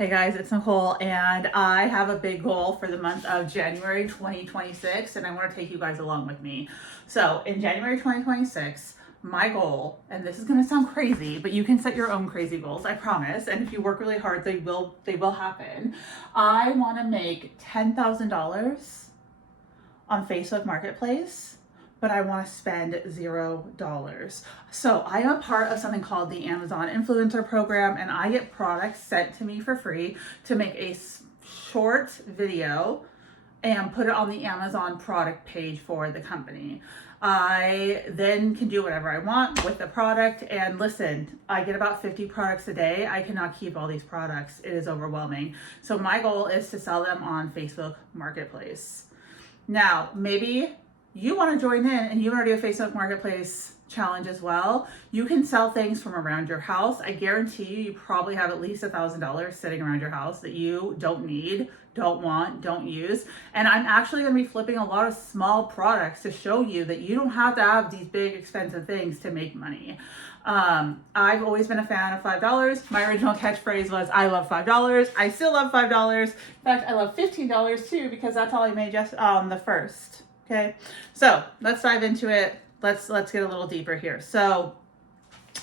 Hey guys, it's Nicole, and I have a big goal for the month of January 2026, and I want to take you guys along with me. So, in January 2026, my goal, and this is going to sound crazy, but you can set your own crazy goals, I promise. And if you work really hard, they will happen. I want to make $10,000 on Facebook Marketplace, but I want to spend $0. So I am a part of something called the Amazon Influencer Program, and I get products sent to me for free to make a short video and put it on the Amazon product page for the company. I then can do whatever I want with the product. And listen, I get about 50 products a day. I cannot keep all these products. It is overwhelming. So my goal is to sell them on Facebook Marketplace. Now, maybe you want to join in and you want to do a Facebook Marketplace challenge as well. You can sell things from around your house. I guarantee you probably have at least $1,000 sitting around your house that you don't need, don't want, don't use. And I'm actually going to be flipping a lot of small products to show you that you don't have to have these big expensive things to make money. I've always been a fan of $5. My original catchphrase was, I love $5. I still love $5. In fact, I love $15 too, because that's all I made just on the first. Okay, so let's dive into it. Let's get a little deeper here. So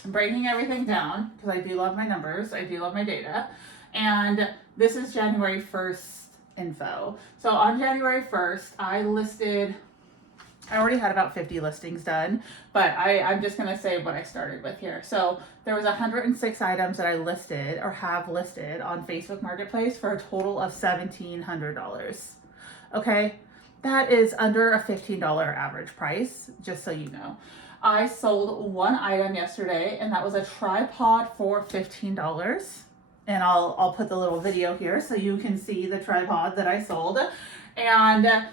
I'm breaking everything down because I do love my numbers. I do love my data. And this is January 1st info. So on January 1st, I already had about 50 listings done, but I'm just going to say what I started with here. So there was 106 items that I listed or have listed on Facebook Marketplace for a total of $1,700. Okay. That is under a $15 average price, just so you know. I sold one item yesterday, and that was a tripod for $15. And I'll put the little video here so you can see the tripod that I sold. And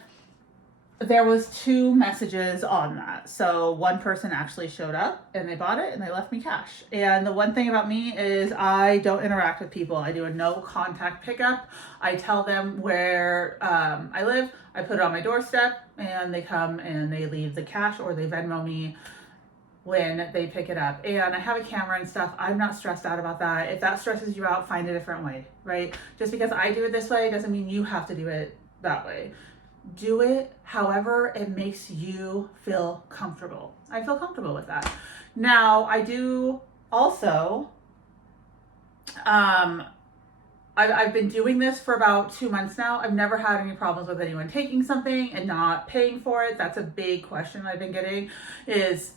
there was 2 messages on that. So one person actually showed up and they bought it and they left me cash. And the one thing about me is I don't interact with people. I do a no contact pickup. I tell them where I live. I put it on my doorstep and they come and they leave the cash or they Venmo me when they pick it up. And I have a camera and stuff. I'm not stressed out about that. If that stresses you out, find a different way, right? Just because I do it this way doesn't mean you have to do it that way. Do it however it makes you feel comfortable. I feel comfortable with that. Now, I do also, I've been doing this for about 2 months now. I've never had any problems with anyone taking something and not paying for it. That's a big question I've been getting is,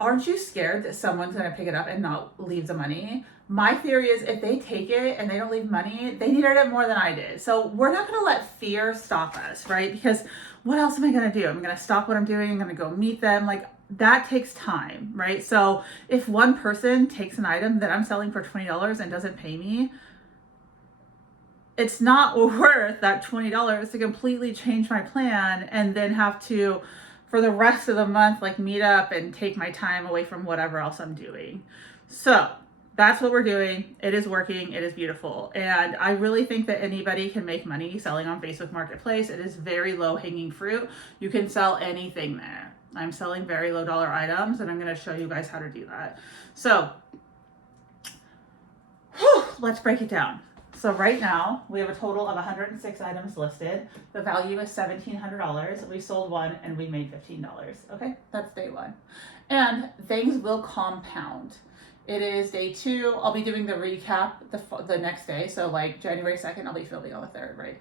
aren't you scared that someone's going to pick it up and not leave the money? My theory is if they take it and they don't leave money, they needed it more than I did. So we're not going to let fear stop us, right? Because what else am I going to do? I'm going to stop what I'm doing. I'm going to go meet them. Like that takes time, right? So if one person takes an item that I'm selling for $20 and doesn't pay me, it's not worth that $20 to completely change my plan and then have to, for the rest of the month, like meet up and take my time away from whatever else I'm doing. So that's what we're doing. It is working. It is beautiful. And I really think that anybody can make money selling on Facebook Marketplace. It is very low hanging fruit. You can sell anything there. I'm selling very low dollar items and I'm going to show you guys how to do that. So let's break it down. So right now we have a total of 106 items listed. The value is $1,700. We sold one and we made $15. Okay, that's day 1. And things will compound. It is day 2. I'll be doing the recap the next day. So like January 2nd, I'll be filming on the 3rd, right?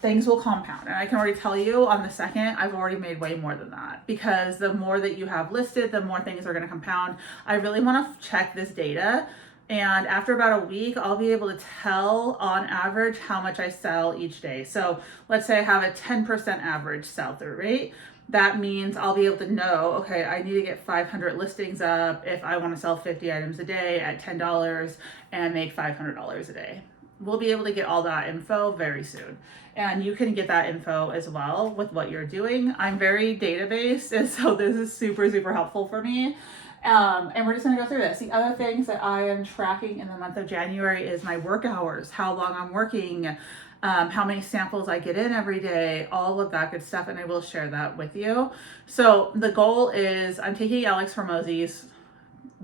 Things will compound. And I can already tell you on the 2nd, I've already made way more than that because the more that you have listed, the more things are going to compound. I really want to check this data. And after about a week, I'll be able to tell on average how much I sell each day. So let's say I have a 10% average sell-through rate. That means I'll be able to know, okay, I need to get 500 listings up if I want to sell 50 items a day at $10 and make $500 a day. We'll be able to get all that info very soon. And you can get that info as well with what you're doing. I'm very database, and so this is super, super helpful for me. And we're just going to go through this. The other things that I am tracking in the month of January is my work hours, how long I'm working, how many samples I get in every day, all of that good stuff. And I will share that with you. So the goal is I'm taking Alex Hormozzi's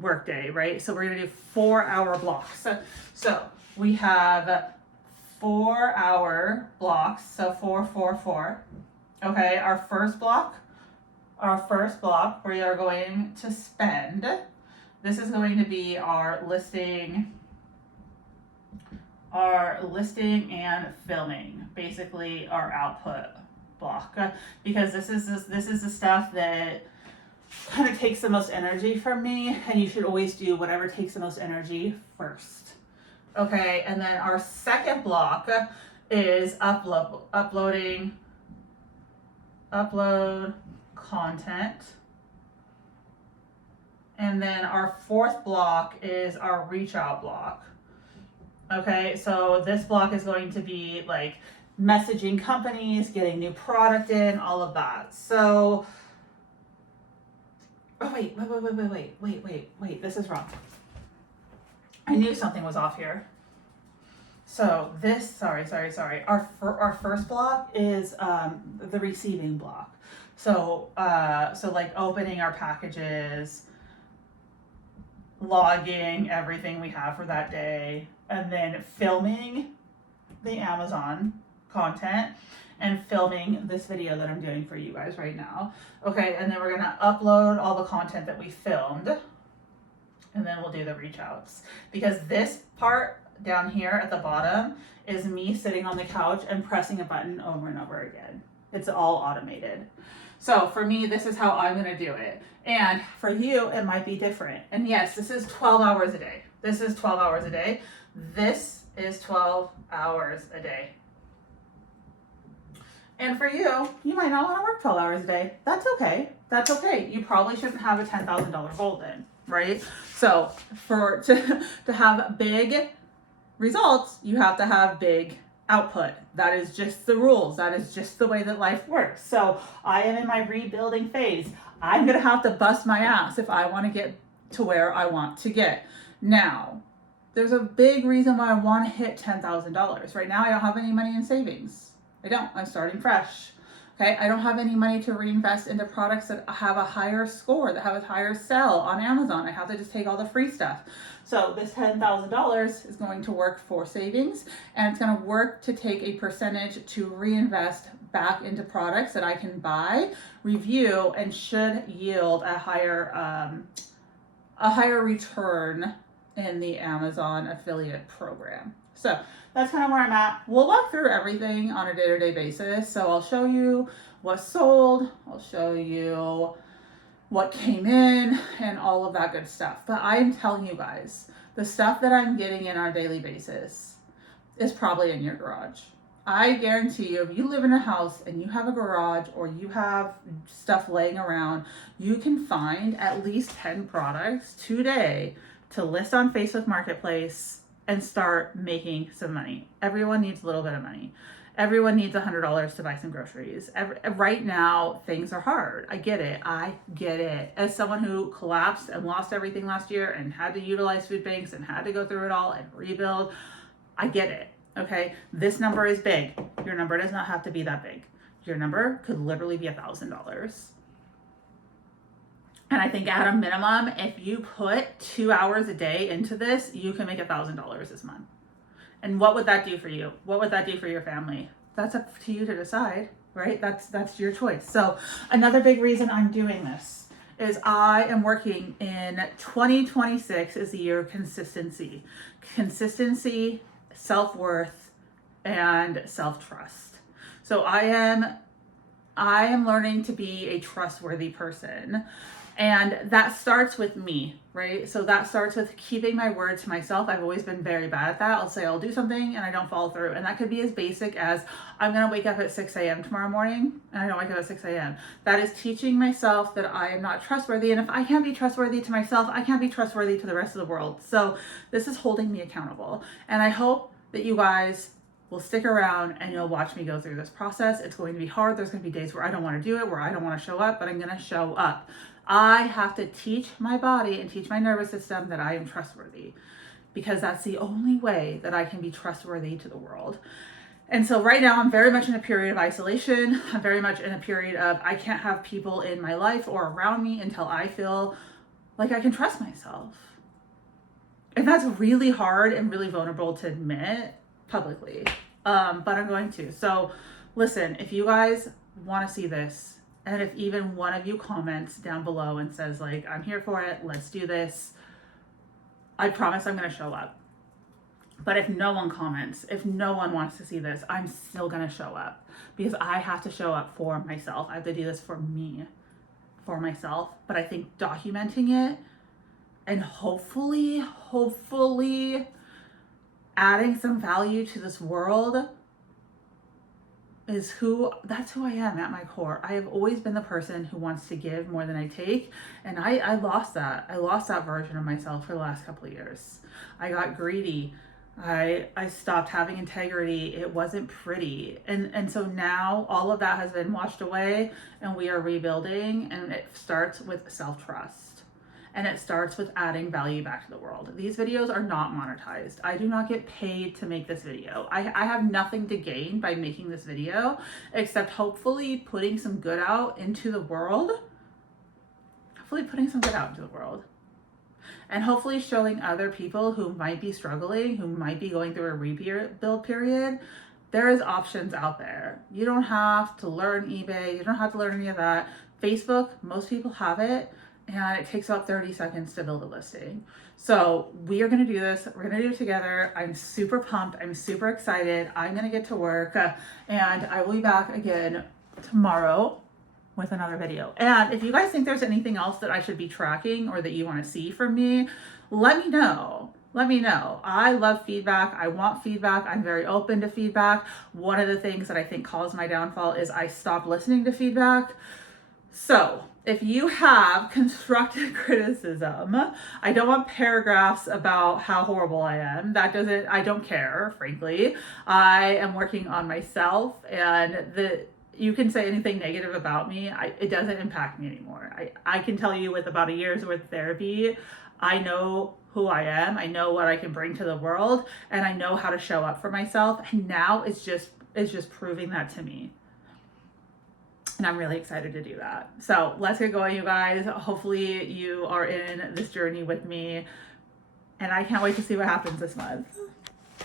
workday, right? So we're gonna do 4-hour blocks. So we have 4-hour blocks, so 4, 4, 4. Okay, our first block, we are going to spend. This is going to be our listing and filming, basically our output block, because this is the stuff that kind of takes the most energy from me, and you should always do whatever takes the most energy first. Okay, and then our second block is upload content. And then our fourth block is our reach out block. Okay, so this block is going to be like messaging companies, getting new product in, all of that. So, oh wait, this is wrong. I knew something was off here. So this, sorry. Our first block is the receiving block. So like opening our packages, logging everything we have for that day, and then filming the Amazon content and filming this video that I'm doing for you guys right now. Okay, and then we're gonna upload all the content that we filmed, and then we'll do the reach outs. Because this part down here at the bottom is me sitting on the couch and pressing a button over and over again. It's all automated. So for me, this is how I'm gonna do it. And for you, it might be different. And yes, this is 12 hours a day. This is 12 hours a day. This is 12 hours a day. And for you, you might not wanna work 12 hours a day. That's okay. That's okay. You probably shouldn't have a $10,000 goal then, right? So to have big results, you have to have big output. That is just the rules. That is just the way that life works. So I am in my rebuilding phase. I'm going to have to bust my ass if I want to get to where I want to get. Now, there's a big reason why I want to hit $10,000. Right now, I don't have any money in savings. I don't. I'm starting fresh. Okay, I don't have any money to reinvest into products that have a higher score, that have a higher sell on Amazon. I have to just take all the free stuff. So this $10,000 is going to work for savings, and it's going to work to take a percentage to reinvest back into products that I can buy, review, and should yield a higher return in the Amazon affiliate program. So that's kind of where I'm at. We'll walk through everything on a day-to-day basis. So I'll show you what sold, I'll show you what came in, and all of that good stuff. But I'm telling you guys, the stuff that I'm getting in on a daily basis is probably in your garage. I guarantee you, if you live in a house and you have a garage or you have stuff laying around, you can find at least 10 products today to list on Facebook Marketplace and start making some money. Everyone needs a little bit of money. Everyone needs $100 to buy some groceries. Right now, things are hard. I get it. As someone who collapsed and lost everything last year and had to utilize food banks and had to go through it all and rebuild, I get it. Okay, this number is big. Your number does not have to be that big. Your number could literally be $1,000. And I think at a minimum, if you put 2 hours a day into this, you can make $1,000 this month. And what would that do for you? What would that do for your family? That's up to you to decide, right? That's your choice. So another big reason I'm doing this is I am working in 2026 is the year of consistency. Consistency, self-worth, and self-trust. So I am learning to be a trustworthy person. And that starts with me, right? So that starts with keeping my word to myself. I've always been very bad at that. I'll say I'll do something and I don't follow through. And that could be as basic as I'm going to wake up at 6 a.m. tomorrow morning and I don't wake up at 6 a.m. That is teaching myself that I am not trustworthy. And if I can't be trustworthy to myself, I can't be trustworthy to the rest of the world. So this is holding me accountable. And I hope that you guys will stick around and you'll watch me go through this process. It's going to be hard. There's going to be days where I don't want to do it, where I don't want to show up, but I'm going to show up. I have to teach my body and teach my nervous system that I am trustworthy, because that's the only way that I can be trustworthy to the world. And so right now I'm very much in a period of isolation. I'm very much in a period of I can't have people in my life or around me until I feel like I can trust myself. And that's really hard and really vulnerable to admit publicly. But I'm going to. So listen, if you guys want to see this, and if even one of you comments down below and says like, I'm here for it, let's do this, I promise I'm going to show up. But if no one comments, if no one wants to see this, I'm still going to show up, because I have to show up for myself. I have to do this for me, for myself. But I think documenting it and hopefully adding some value to this world that's who I am at my core. I have always been the person who wants to give more than I take. And I lost that. I lost that version of myself for the last couple of years. I got greedy. I stopped having integrity. It wasn't pretty. And so now all of that has been washed away, and we are rebuilding, and it starts with self-trust. And it starts with adding value back to the world. These videos are not monetized. I do not get paid to make this video. I have nothing to gain by making this video, except hopefully putting some good out into the world. And hopefully showing other people who might be struggling, who might be going through a rebuild period, there is options out there. You don't have to learn eBay. You don't have to learn any of that. Facebook, most people have it. And it takes about 30 seconds to build a listing. So we are going to do this. We're going to do it together. I'm super pumped. I'm super excited. I'm going to get to work, and I will be back again tomorrow with another video. And if you guys think there's anything else that I should be tracking or that you want to see from me, let me know. Let me know. I love feedback. I want feedback. I'm very open to feedback. One of the things that I think caused my downfall is I stopped listening to feedback. So if you have constructive criticism, I don't want paragraphs about how horrible I am. I don't care, frankly. I am working on myself, and you can say anything negative about me. It doesn't impact me anymore. I can tell you with about a year's worth of therapy, I know who I am. I know what I can bring to the world, and I know how to show up for myself. And now it's just proving that to me. And I'm really excited to do that. So let's get going, you guys. Hopefully you are in this journey with me, and I can't wait to see what happens this month.